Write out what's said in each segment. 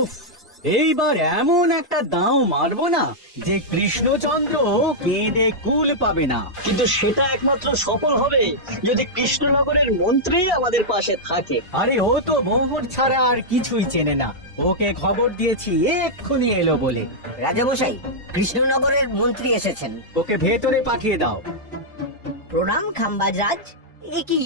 উফ, এইবার এমন একটা দাও মারবো না যে কৃষ্ণচন্দ্র কেঁদে কুল পাবে না। কিন্তু সেটা একমাত্র সফল হবে যদি কৃষ্ণনগরের মন্ত্রী আমাদের পাশে থাকে। আরে ও তো মোহর ছাড়া আর কিছুই চেনে না। ওকে খবর দিয়েছি এক্ষুনি এলো বলে। রাজামশাই, কৃষ্ণনগরের মন্ত্রী এসেছেন। ওকে ভেতরে পাঠিয়ে দাও। প্রণাম খাম্বাজরাজ। এ কি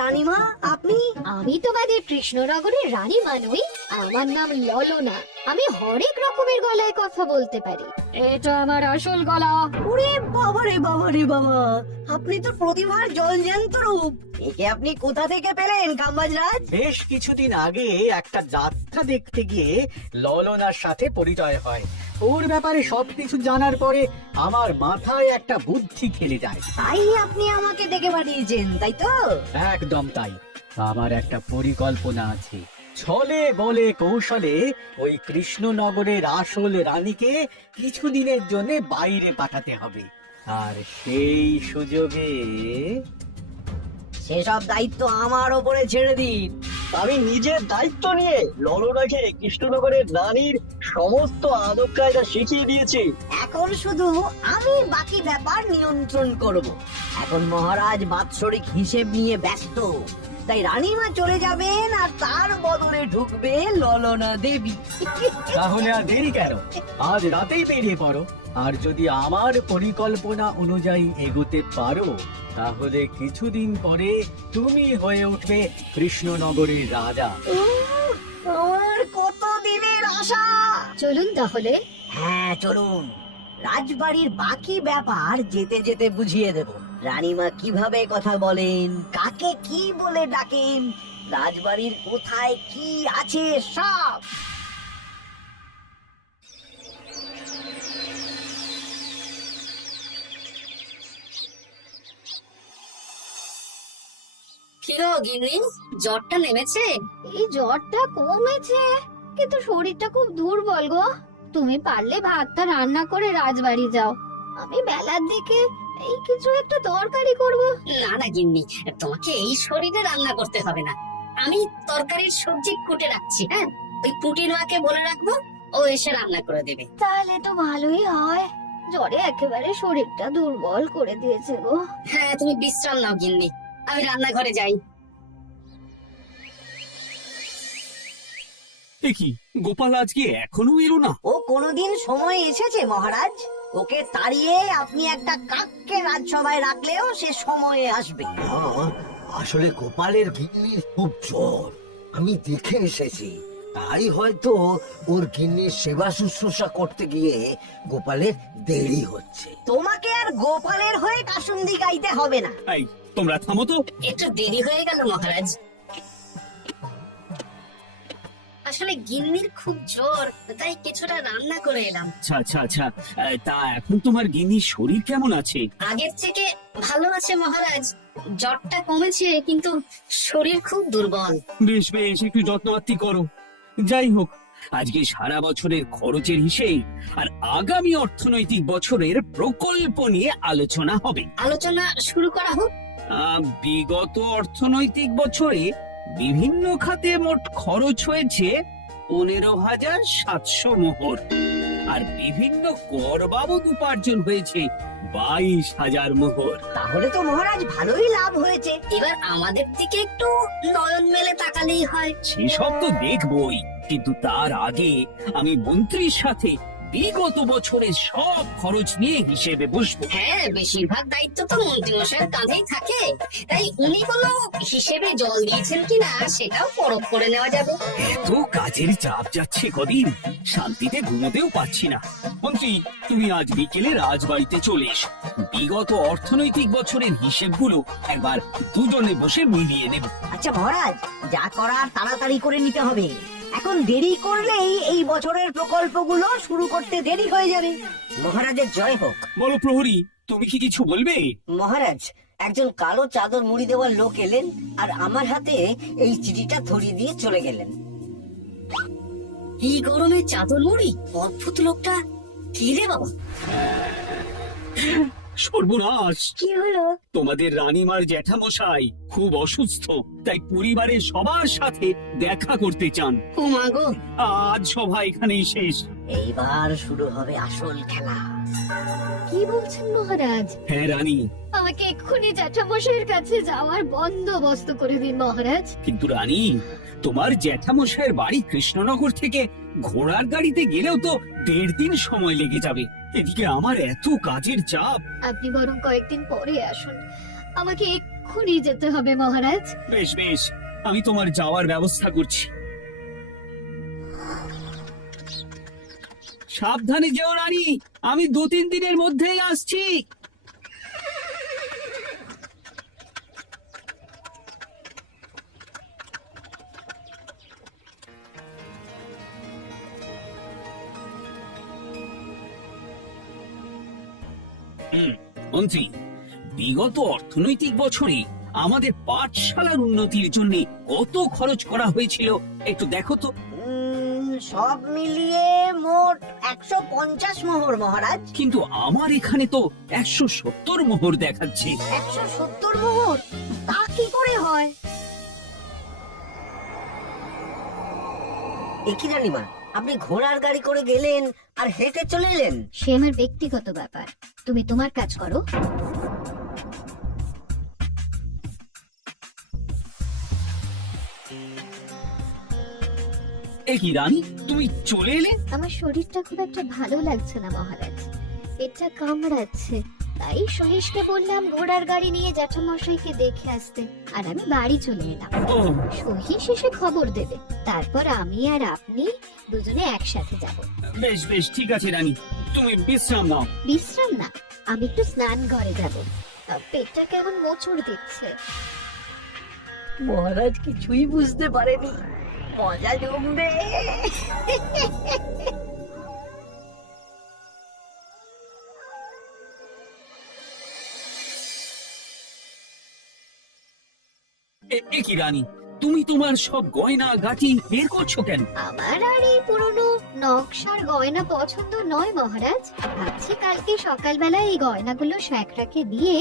রানীমা, আপনি? আমি তোমাদের কৃষ্ণনগরের রানীমা নই, আমার নাম ললনা। আমি হরেক রকমের গলায় কথা বলতে পারি। এটা আমার আসল গলা। ওরে বাবা রে বাবা রে বাবা, আপনি তো প্রতিভার জলজ্যান্ত রূপ। একে আপনি কোথা থেকে পেলেন খাম্বাজরাজ? বেশ কিছুদিন আগে একটা যাত্রা দেখতে গিয়ে ললনার সাথে পরিচয় হয়। ওর ব্যাপারে সবকিছু জানার পরে আমার মাথায় একটা বুদ্ধি খেলে যায়। তাই আপনি আমাকে ডেকে পাঠিয়েছেন, তাই তো? একদম তাই। আমার একটা পরিকল্পনা আছে। ছলে বলে কৌশলে ওই কৃষ্ণনগরের আসল রানীকে কিছুদিনের জন্য বাইরে পাঠাতে হবে, আর সেই সুযোগে সেসব দায়িত্ব আমার ওপরে ছেড়ে দিন। আমি নিজের দায়িত্ব নিয়ে ললনাকে কৃষ্ণনগরের রানীর সমস্ত আদব কায়দা শিখিয়ে দিয়েছি। এখন শুধু আমি বাকি ব্যাপার নিয়ন্ত্রণ করব। এখন মহারাজ বাৎসরিক হিসেব নিয়ে ব্যস্ত, তাই রানীমা চলে যাবেন আর তার বদলে ঢুকবে ললনা দেবী। তাহলে আর দেরি কেন? আজ রাতেই বেরিয়ে পড়ো। আর যদি আমার পরিকল্পনা অনুযায়ী এগোতে পারো, তাহলে কিছুদিন পরে তুমি হয়ে উঠবে কৃষ্ণনগরের রাজা। আমার কত দিনের আশা। চলুন তাহলে। হ্যাঁ চলুন। রাজবাড়ির বাকি ব্যাপার যেতে যেতে বুঝিয়ে দেব। রানীমা কিভাবে কথা বলেন, কাকে কি বলে ডাকেন, রাজবাড়ির কোথায় কি আছে সব। কি গো গিন্নি, জ্বরটা নেমেছে? এই জ্বরটা কমেছে, কিন্তু শরীরটা খুব দুর্বল গো। তুমি পারলে ভাতটা রান্না করে রাজবাড়ি যাও, আমি বেলার দিকে এই কিছু একটা তরকারি করব। না না গিন্নি, তোমাকে এই শরীরে রান্না করতে হবে না। আমি তরকারির সবজি কুটে রাখছি। হ্যাঁ, ওই পুটির মাকে বলে রাখবো, ও এসে রান্না করে দেবে। তাহলে তো ভালোই হয়। জ্বরে একেবারে শরীরটা দুর্বল করে দিয়েছে গো। হ্যাঁ, তুমি বিশ্রাম নাও গিন্নি, আমি রান্নাঘরে যাই। কি গোপাল আজকে এখনো এলো না? ও কোনোদিন সময় এসেছে মহারাজ? ওকে তাড়িয়ে আপনি একটা কাককে রাজসভায় রাখলেও সে সময়ে আসবে। আসলে গোপালের গিন্নির খুব জ্বর, আমি দেখে এসেছি। তাই হয়তো ওর গিন্নির সেবা শুশ্রূষা করতে গিয়ে গোপালের দেরি হচ্ছে। তোমাকে আর গোপালের হয়ে কাসুন্দি গাইতে হবে না। এই তোমরা থামো তো। একটু দেরি হয়ে গেল মহারাজ। আসলে গিন্নির খুব জ্বর, তাই কিছুটা রান্না করে এলাম। আচ্ছা আচ্ছা আচ্ছা, তা এখন তোমার গিন্নির শরীর কেমন আছে? আগের থেকে ভালো আছে মহারাজ, জ্বরটা কমেছে, কিন্তু শরীর খুব দুর্বল। বেশ বেশ, একটু যত্নআত্তি করো। যাই হোক, আজকে সারা বছরের খরচের হিসেব আর আগামী অর্থনৈতিক বছরের প্রকল্প নিয়ে আলোচনা হবে। আলোচনা শুরু করা হোক। বিগত অর্থনৈতিক বছরে বিভিন্ন খাতে মোট খরচ হয়েছে 15,700 মোহর, আর বিভিন্ন কর বাবদ উপার্জন হয়েছে 22,000 মোহর। তাহলে তো মহারাজ ভালোই লাভ হয়েছে। এবার আমাদের দিকে একটু নয়ন মেলে তাকালেই হয়। সেসব তো দেখবই, কিন্তু তার আগে আমি মন্ত্রীর সাথে বিগত বছরের সব খরচ নিয়ে হিসেবে বসবো। হ্যাঁ, বেশিরভাগ দায়িত্ব তো মন্ত্রী মশাইয়ের কাঁধেই থাকে, তাই উনি কোনো হিসেবে জল দিয়েছেন কিনা সেটাও পরখ করে নেওয়া যাবে। এত কাজের চাপ যাচ্ছে কদিন, শান্তিতে ঘুমোতেও পাচ্ছি না। মন্ত্রী, তুমি আজ বিকেলে রাজবাড়িতে চলে এসো। বিগত অর্থনৈতিক বছরের হিসেবগুলো একবার দুজনে বসে মিলিয়ে নেব। আচ্ছা মহারাজ, যা করার তাড়াতাড়ি করে নিতে হবে। এখন দেরি করলেই এই বছরের প্রকল্পগুলো শুরু করতে দেরি হয়ে যাবে। মহারাজের জয় হোক। বলো প্রহরী, তুমি কি কিছু বলবে? মহারাজ, একজন কালো চাদর মুড়ি দেওয়ার লোক এলেন আর আমার হাতে এই চিঠিটা ধরিয়ে দিয়ে চলে গেলেন। এই গরমে চাদর মুড়ি? অদ্ভুত লোকটা। কি রে বাবা? সর্বনাশ! কি হলো? তোমাদের রানীমার জ্যাঠামশাই খুব অসুস্থ। তাই পরিবারের সবার সাথে দেখা করতে চান। ও মা গো, আজ সভা এখানেই শেষ। এইবার শুরু হবে আসল খেলা। কি বলছেন মহারাজ? হ্যাঁ রানী, আমাকে এক্ষুনি জ্যাঠামশাইয়ের কাছে যাওয়ার বন্দোবস্ত করে দিন মহারাজ। কিন্তু রানী, তোমার জ্যাঠামশাইয়ের বাড়ি কৃষ্ণনগর থেকে ঘোড়ার গাড়িতে গেলেও তো 1.5 দিন সময় লেগে যাবে। এদিকে আমার এত কাজের চাপ। আপনি বরং কয়েকদিন পরে আসুন, আমাকে এক্ষুনি যেতে হবে মহারাজ। বেশ বেশ, আমি তোমার যাওয়ার ব্যবস্থা করছি। সাবধানে যেও রানী, আমি 2-3 দিনের মধ্যেই আসছি। মন্ত্রী, বিগত অর্থনৈতিক বছরে আমাদের পাঠশালার উন্নতির জন্য কত খরচ করা হয়েছিল একটু দেখো তো। সব মিলিয়ে মোট 150 মোহর মহারাজ। কিন্তু আমার এখানে তো 170 মোহর দেখাচ্ছে। 170 মোহর? তা কি করে হয়? একই রানীমা, আপনি ঘোড়ার গাড়ি করে গেলেন আর হেঁটে চলে এলেন। সে আমার ব্যক্তিগত ব্যাপার, তুমি তোমার কাজ করো। এ কি রানী, তুমি চলে এলে? আমার শরীরটা খুব একটা ভালো লাগছে না মহারাজ, পেটটা কামড়াচ্ছে, তাই সহিসকে বললাম ঘোড়ার গাড়ি নিয়ে জ্যাঠামশাইকে দেখে আসতে, আর আমি বাড়ি চলে এলাম। ও, সহিস এসে খবর দেবে, তারপর আমি আর আপনি দুজনে একসাথে যাব। বেশ বেশ, ঠিক আছে রানী, তুমি বিশ্রাম নাও। বিশ্রাম না, আমি একটু স্নান ঘরে যাব, পেটটা কেমন মোচড় দিচ্ছে। মহারাজ কিছুই বুঝতে পারেনি, মজা জমবে। এ কি রানী, তুমি তোমার সব গয়না গাটি বের করছো কেন? আমার আর এই পুরনো নকশার গয়না পছন্দ নয় মহারাজ, ভাবছি কালকে সকালবেলা এই গয়নাগুলো শ্যাকরাকে দিয়ে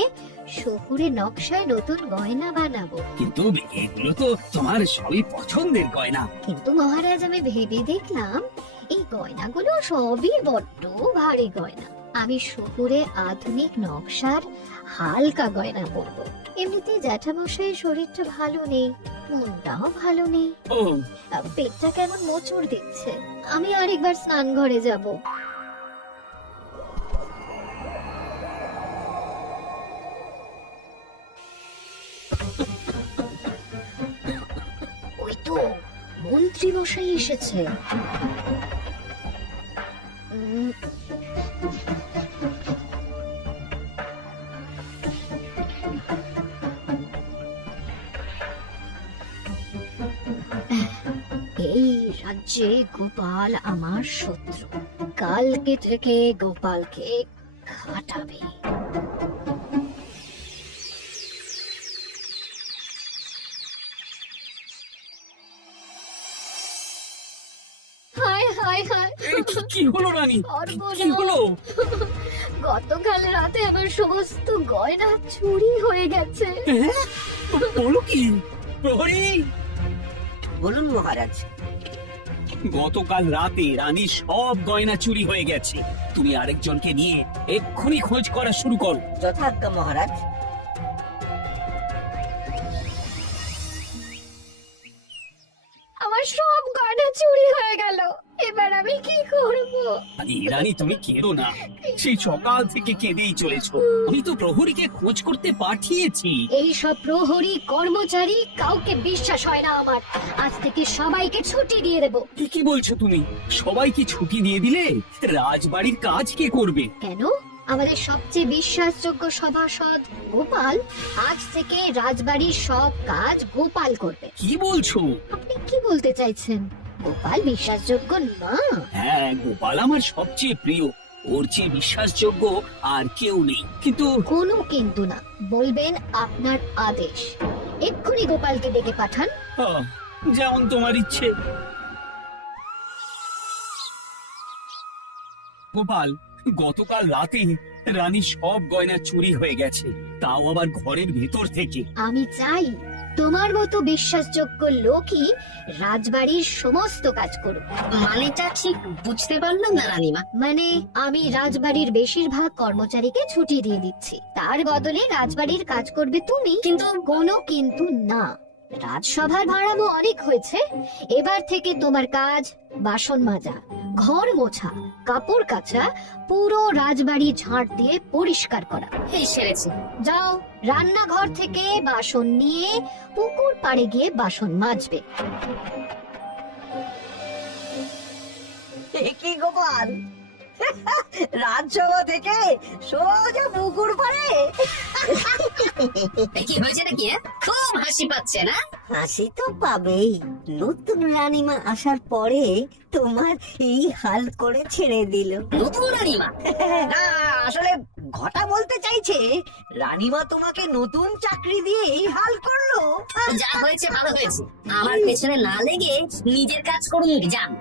শহুরে নকশায় নতুন গয়না বানাবো। কিন্তু এগুলো তো তোমার সবই পছন্দের গয়না। কিন্তু মহারাজ আমি ভেবে দেখলাম এই গয়নাগুলো সবই বড্ড ভারী গয়না, আমি শহুরে আধুনিক নকশার হালকা গয়না পরবো। এমনিতে জ্যাঠামশাইয়ের শরীরটা ভালো নেই, মনটাও ভালো নেই, ও, পেটটা কেমন মোচড় দিচ্ছে, আমি আরেকবার স্নান ঘরে যাব। ওই তো মন্ত্রী মশাই এসেছে। এই রাজ্যে গোপাল আমার শত্রু, কালকে থেকে গোপালকে খাটাবে। হায় হায় হায়, কি হলো রানী, সর্বনাশ। কি হলো? গতকাল রাতে আমার সমস্ত গয়না চুরি হয়ে গেছে। হ্যাঁ? বলো কি প্রহরী? বলুন মহারাজ। গতকাল রাতে রানীর সব গয়না চুরি হয়ে গেছে। তুমি আরেকজনকে নিয়ে এক্ষুনি খোঁজ করা শুরু করো। যথাজ্ঞা মহারাজ। আমার সব গয়না চুরি হয়ে গেল, এবার আমি কি করব? আরে রানী, তুমি কেঁদো না, সেই সকাল থেকে কেঁদেই চলেছো। আমি তো প্রহরীকে খোঁজ করতে পাঠিয়েছি। এই সব প্রহরী কর্মচারী কাউকে বিশ্বাস হয় না আমার, আজ থেকে সবাইকে ছুটি দিয়ে দেব। কি বলছো তুমি? সবাইকে ছুটি দিয়ে দিলে রাজবাড়ির কাজ কে করবে? কেন? আমাদের সবচেয়ে বিশ্বাসযোগ্য সভাসদ গোপাল আজ থেকে রাজবাড়ির সব কাজ গোপাল করবে। কি বলছো? আপনি কি বলতে চাইছেন? গোপাল বিশ্বাসযোগ্য না? হ্যাঁ, গোপাল আমার সবচেয়ে প্রিয়, ওর চেয়ে বিশ্বাসযোগ্য আর কেউ নেই। কিন্তু কোনো কিন্তু না, বলবেন আপনার আদেশ। এক্ষুনি গোপালকে ডেকে পাঠান। যেমন তোমার ইচ্ছে। গোপাল, গতকাল রাতে রানী সব গয়না চুরি হয়ে গেছে, তাও আবার ঘরের ভেতর থেকে। আমি চাই তোমার মতো বিশ্বাসযোগ্য লোকই রাজবাড়ির সমস্ত কাজ করবে। মানেটা ঠিক বুঝতে পারলাম না রানীমা। মানে আমি রাজবাড়ির বেশিরভাগ কর্মচারীকে ছুটি দিয়ে দিচ্ছি, তার বদলে রাজবাড়ির কাজ করবে তুমি। কিন্তু কোনো কিন্তু না, রাজসভার ভাড়ামো অনেক হয়েছে। এবার থেকে তোমার কাজ বাসন মাজা, ঘর মোছা, কাপড় কাচা, পুরো রাজবাড়ি ঝাঁট দিয়ে পরিষ্কার করা। এই সেরেছে। যাও, রান্নাঘর থেকে বাসন নিয়ে পুকুর পাড়ে গিয়ে বাসন মাজবে। এ কি গোপাল, রাজসভা থেকে সোজা পুকুর পাড়ে? কি হয়েছে নাকি? খুব হাসি পাচ্ছে না? হাসি তো পাবেই, নতুন রানীমা আসার পরে তোমার এই হাল করে ছেড়ে দিল। নতুন রানীমা? না, আসলে ঘটা বলতে চাইছে রানীমা তোমাকে নতুন চাকরি দিয়ে এই হাল করলো। যা হয়েছে ভালো হয়েছে, আমার পেছনে না লেগে নিজের কাজ করুন যান।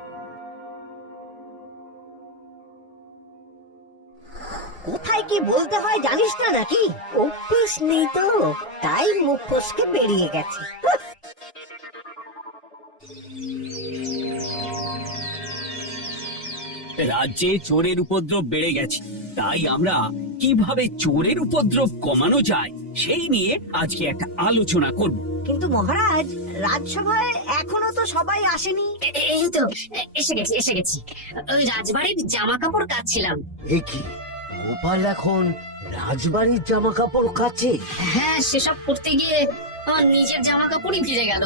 কোথায় কি বলতে হয় জানিস না নাকি? অভ্যেস নেই তো, তাই মুখ ফসকে বেরিয়ে গেছে। রাজ্যে চোরের উপদ্রব বেড়ে গেছে, তাই আমরা কিভাবে চোরের উপদ্রব কমানো যায় সেই নিয়ে আজকে একটা আলোচনা করব। কিন্তু মহারাজ, রাজসভায় এখনো তো সবাই আসেনি। এই তো এসে গেছি। ওই রাজবাড়ির জামা কাপড় কাচ্ছিলাম। এ কি, গোপাল এখন রাজবাড়ির জামা কাপড় কাচে? হ্যাঁ, সেসব করতে গিয়ে আমার নিজের জামা কাপড়ই ভিজে গেল,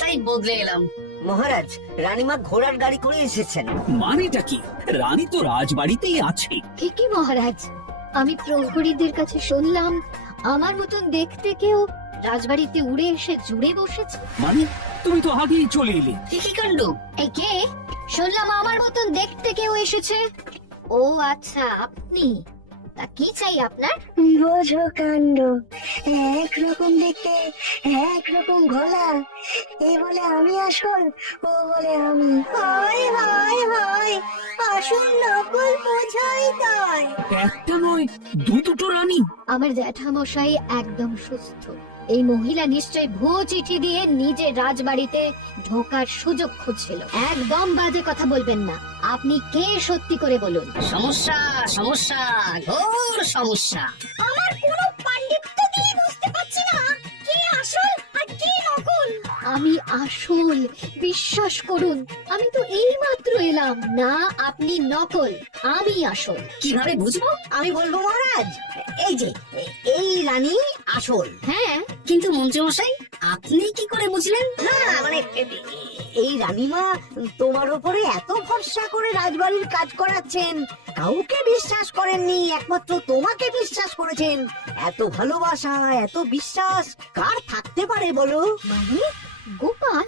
তাই বদলে এলাম। মহারাজ, রানীমা ঘোড়ার গাড়ি করে এসেছেন। মানেটা কি? রানী তো রাজবাড়িতেই আছে। ঠিকই মহারাজ, আমি প্রহরীদের কাছে শুনলাম আমার মতন দেখতে কেউ রাজবাড়িতে উড়ে এসে জুড়ে বসেছে। মানে তুমি তো আগেই চলে এলে। কি কাণ্ড! এই কে? শুনলাম আমার মতন দেখতে কেউ এসেছে। ও আচ্ছা, আপনি। তা কি চাই আপনার? বোঝো কাণ্ড, একরকম দেখতে একরকম গলা, এ বলে আমি আসল, ও বলে আমি। হায় হায় হায়, আসল নকল বোঝাই তাই। একটা নয়, দুটো রানী। আমার জ্যাঠামশাই একদম সুস্থ। এই মহিলা নিশ্চয় ভুয়ো চিঠি দিয়ে নিজের রাজবাড়িতে ঢোকার সুযোগ খুঁজছিল। একদম বাজে কথা বলবেন না। আপনি কে সত্যি করে বলুন। সমস্যা সমস্যা, ঘোর সমস্যা। আমার কোনো পাণ্ডিত্য দিয়ে বুঝতে পারছি না কে আসল আর কে নকল। আমি আসল, বিশ্বাস করুন। আমি তো এই মাত্র এলাম। না, আপনি নকল, আমি আসল। কিভাবে বুঝবো? আমি বলবো মহারাজ, এই যে এই রানী আসল। হ্যাঁ, কিন্তু মন্ত্রীমশাই আপনি কি করে বুঝলেন? না মানে এই রানীমা তোমার উপরে এত ভরসা করে রাজবাড়ির কাজ করাচ্ছেন, কাউকে বিশ্বাস করেননি, একমাত্র তোমাকে বিশ্বাস করেছেন। এত ভালোবাসা, এত বিশ্বাস কার থাকতে পারে বলো? মানে গোপাল,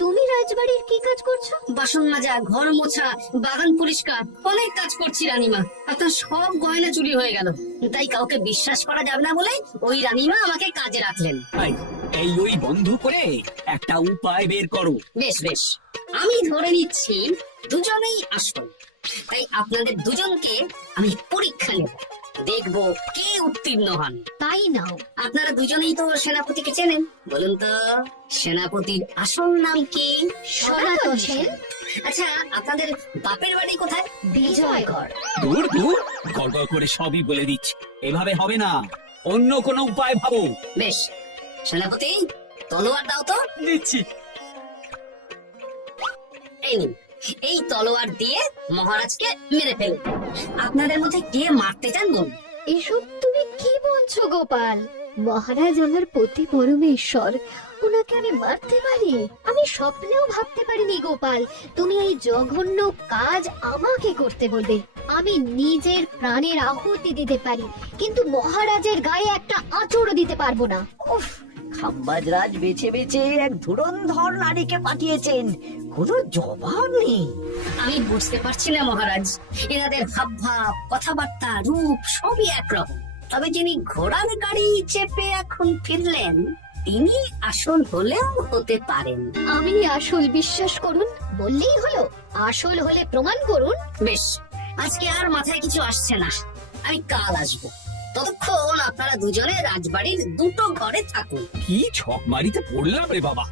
তুমি রাজবাড়ির কি কাজ করছো? বাসন মাজা, ঘর মোছা, বাগান পরিষ্কার, অনেক কাজ করছি রানীমা। আপনার সব গয়না চুরি হয়ে গেল, তাই কাউকে বিশ্বাস করা যাবে না বলে ওই রানীমা আমাকে কাজে রাখলেন। এই ওই বন্ধ করে একটা উপায় বের করো। বেশ বেশ, আমি ধরে নিচ্ছি দুজনেই আসল। তাই আপনাদের দুজনকে আমি পরীক্ষা নেব, দেখবো কে উত্তীর্ণ হন। তাই নাও। আপনারা দুজনেই তো সেনাপতিকে চেনেন, বলুন তো সেনাপতির আসল নাম কি? সনাতন সেন। আচ্ছা, আপনাদের বাপের বাড়ি কোথায়? বিজয়গড়। দূর দূর, গড়গড় করে সবই বলে দিচ্ছি। এভাবে হবে না, অন্য কোনো উপায় ভাবো। বেশ, সেনাপতি তলোয়ার দাও তো। দিচ্ছি। এই নিন, এই তলোয়ার দিয়ে মহারাজকে মেরে ফেলুন। আপনাদের মধ্যে কে মারতে চান বলুন? এসব তুমি কি বলছো গোপাল? মহারাজ আমার পতি পরমেশ্বর, ওনাকে আমি মারতে পারি? আমি স্বপ্নেও ভাবতে পারিনি গোপাল তুমি এই জঘন্য কাজ আমাকে করতে বলবে। আমি নিজের প্রাণের আহুতি দিতে পারি, কিন্তু মহারাজের গায়ে একটা আঁচড়ও দিতে পারবো না। উফ, খাম্বাজরাজ বেছে বেছে এক ধুরন্ধর নারীকে পাঠিয়েছেন, কোনো জবাব নেই। আমি বুঝতে পারছি না মহারাজ, এনাদের হাব ভাব, কথাবার্তা, রূপ সবই একরকম। তবে যিনি ঘোড়ার গাড়ি চেপে এখন ফিরলেন, তিনি আসল হলেও হতে পারেন। আমি আসল, বিশ্বাস করুন। বললেই হলো? আসল হলে প্রমাণ করুন। বেশ, আজকে আর মাথায় কিছু আসছে না, আমি কাল আসবো। ততক্ষণ আপনারা দুজনে রাজবাড়ির দুটো ঘরে থাকুন। কি ছক মারিতে পড়লাম রে বাবা।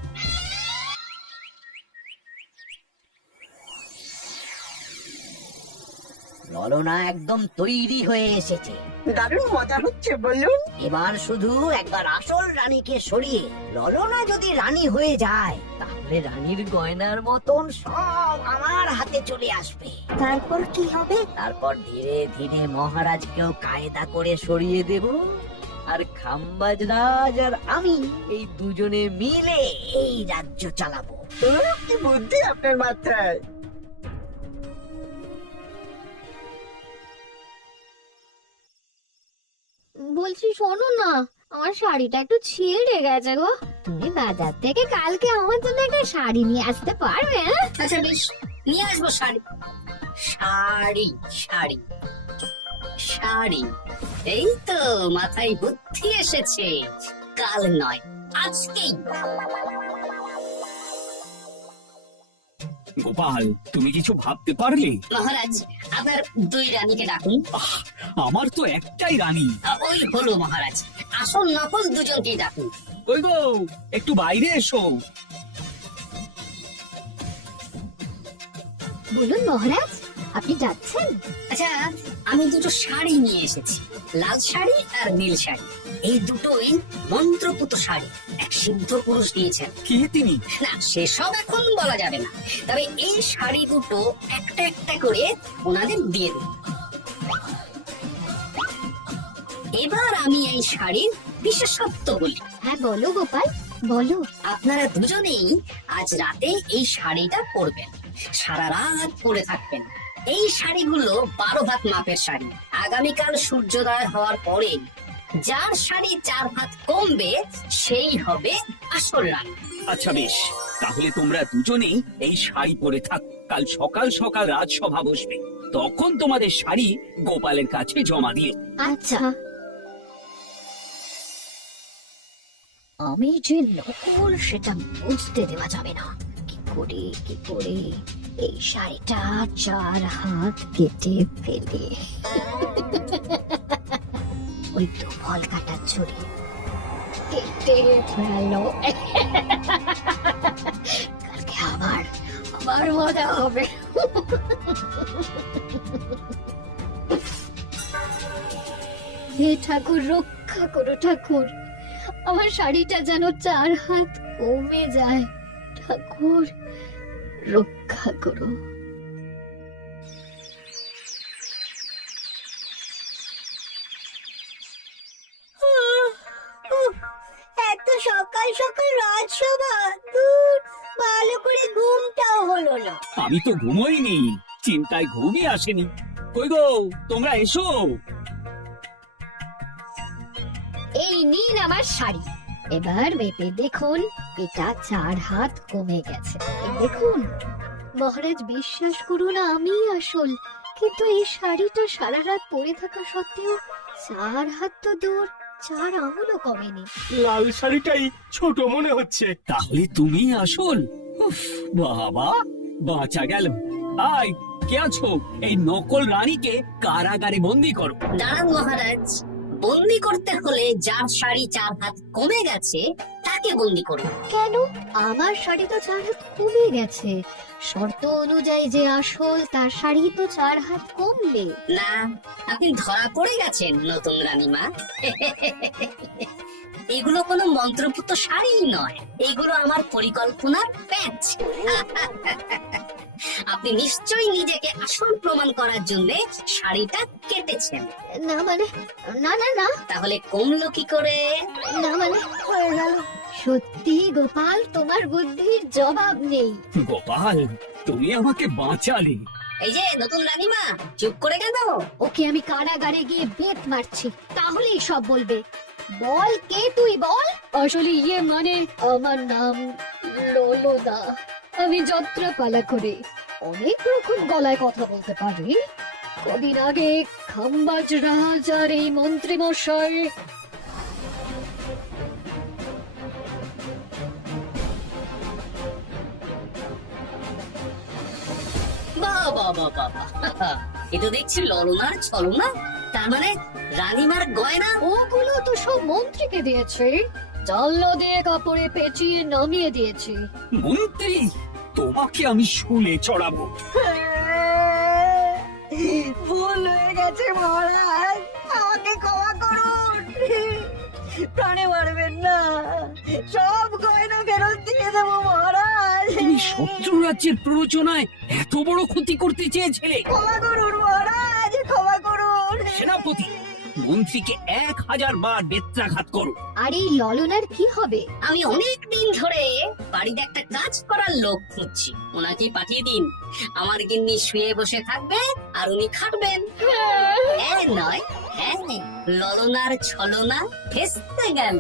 ললনা একদম তৈরি হয়ে এসেছে। দারুণ মজা হচ্ছে বলুন। এবার শুধু একবার আসল রানীকে সরিয়ে ললনা যদি রানী হয়ে যায়, তাহলে রানীর গয়নার মতন সব আমার হাতে চলে আসবে। তারপর কি হবে? তারপর ধীরে ধীরে মহারাজকেও কায়দা করে সরিয়ে দেব, আর খাম্বাজ রাজ আর আমি এই দুজনে মিলে এই রাজ্য চালাবো। কি বুদ্ধি আপনার মাথায়। বলছি শোনো না, আমার শাড়িটা একটু ছিঁড়ে গেছে গো। তুমি বাজার থেকে কালকে আমার জন্য একটা শাড়ি নিয়ে আসতে পারবে? আচ্ছা বেশ, নিয়ে আসবো শাড়ি। শাড়ি শাড়ি শাড়ি, এই তো মাথায় বুদ্ধি এসেছে। কাল নয়, আজকেই। গোপাল, তুমি কিছু ভাবতে পারলে? মহারাজ, আপনার দুই রানীকে ডাকুন। আমার তো একটাই রানী। ওই হলো মহারাজ, আসল নকল দুজনকেই ডাকুন। ওই গো, একটু বাইরে এসো। বলুন মহারাজ, আপনি যাচ্ছেন? আচ্ছা, আমি দুটো শাড়ি নিয়ে এসেছি, লাল শাড়ি আর নীল শাড়ি। এই দুটোই মন্ত্রপুত শাড়ি, এক সিদ্ধ পুরুষ দিয়েছেন। কে তিনি? না, সেসব এখন বলা যাবে না, তবে এই শাড়ি দুটো একটা একটা করে ওনাদের দিয়ে দেব। এবার আমি এই শাড়ির বিশেষত্ব বলি। হ্যাঁ বলো গোপাল, বলো। আপনারা দুজনেই আজ রাতে এই শাড়িটা পরবেন, সারা রাত পরে থাকবেন। এই শাড়িগুলো 12 ভাত মাপের শাড়ি। আগামীকাল সূর্যোদয় হওয়ার পরে যার শাড়ি 4 ভাত কমবে সেই হবে আসল রানী। আচ্ছা বেশ, তাহলে তোমরা দুজনেই এই শাড়ি পরে থাক। কাল সকাল সকাল রাজসভা বসবে, তখন তোমাদের শাড়ি গোপালের কাছে জমা দিও। আচ্ছা। আমি যে নকল সেটা বুঝতে দেওয়া যাবে না। কি করে এই শাড়িটা 4 হাত কেটে ফেলে ওই তো ফল কাটার ছুরি কেটে ফেল। কালকে আবার মজা হবে। হে ঠাকুর, রক্ষা করো ঠাকুর, আমার শাড়িটা যেন 4 হাত কমে যায়। ঠাকুর রক্ষা করো। এত সকাল সকাল রাজসভা, দূর, ভালো করে ঘুমটাও হলো না। আমি তো ঘুমোইনি, চিন্তায় ঘুমই আসেনি। কই গো, তোমরা এসো। এই নিন আমার শাড়ি। এবার মেপে দেখুন, এটা 4 হাত কমে গেছে। এই দেখুন মহারাজ, বিশ্বাস করুন আমি আসল, কিন্তু এই শাড়িটা সারা রাত পরে থাকা সত্ত্বেও 4 হাত তো দূর, 4 আঙুলও কমেনি। লাল শাড়িটাই ছোট মনে হচ্ছে। তাহলে তুমি আসল? উফ, বাবা, বাঁচা গেল। আয়, কে আছো? এই নকল রানীকে কারাগারে বন্দি করো। দাঁড়ান মহারাজ, বন্দি করতে হলে যার শাড়ি 4 হাত কমে গেছে তাকে বন্দি করুন। কেন? আমার শাড়ি তো 4 হাত কমে গেছে। শর্ত অনুযায়ী যে আসল তার শাড়ি তো 4 হাত কমবে না, আপনি ধরা পড়ে গেছেন নতুন রানীমা। এগুলো কোনো মন্ত্রপুত শাড়ি নয়, এগুলো আমার পরিকল্পনার প্যাচ। আপনি নিশ্চয়ই নিজেকে আসল প্রমাণ করার জন্য শাড়িটা কেটেছেন। না মানে, না না না, তাহলে কমলো কি করে? না মানে হয়ে গেল। সত্যি গোপাল, তোমার বুদ্ধির জবাব নেই। গোপাল, তুমি আমাকে বাঁচালে। এই যে নতুন রানীমা, চুপ করে কেন? ওকে আমি কারাগারে গিয়ে বেত মারছি, তাহলেই সব বলবে। বল, কে তুই বল? আসলে মানে আমার নাম ললনা। আমি যাত্রাপালা করে অনেক রকম গলায় কথা বলতে পারি। কদিন আগে খাম্বাজ রাজ আর এই মন্ত্রী মশাই বাহ বাহ বাহ বাহ, এ তো দেখছি ললনার ছলনা। তার মানে রানীমার গয়না? ওগুলো তো সব মন্ত্রীকে দিয়েছে, জানলা দিয়ে কাপড়ে পেঁচিয়ে নামিয়ে দিয়েছে। মন্ত্রী, তোমাকে আমি শুলে চড়াবো। ভুল হয়ে গেছে মহারাজ, আমাকে ক্ষমা করুন। প্রাণে মারবেন না, সব গয়না ফেরত দিয়ে দেবো মহারাজ। তুমি শত্রু রাজ্যের প্ররোচনায় এত বড় ক্ষতি করতে চেয়েছিলে? ক্ষমা করুন মহারাজ, ক্ষমা করুন। সেনাপতি, মন্ত্রীকে 1000 বার বেত্রাঘাত করো। আর এই ললনার কি হবে? আমি অনেক দিন ধরে বাড়িতে একটা কাজ করার লোক খুঁজছি, ওনাকে পাঠিয়ে দিন। আমার গিন্নি শুয়ে বসে থাকবে আর উনি খাটবেন। নয়, হ্যাঁ, ললনার ছলনা ভেস্তে গেল।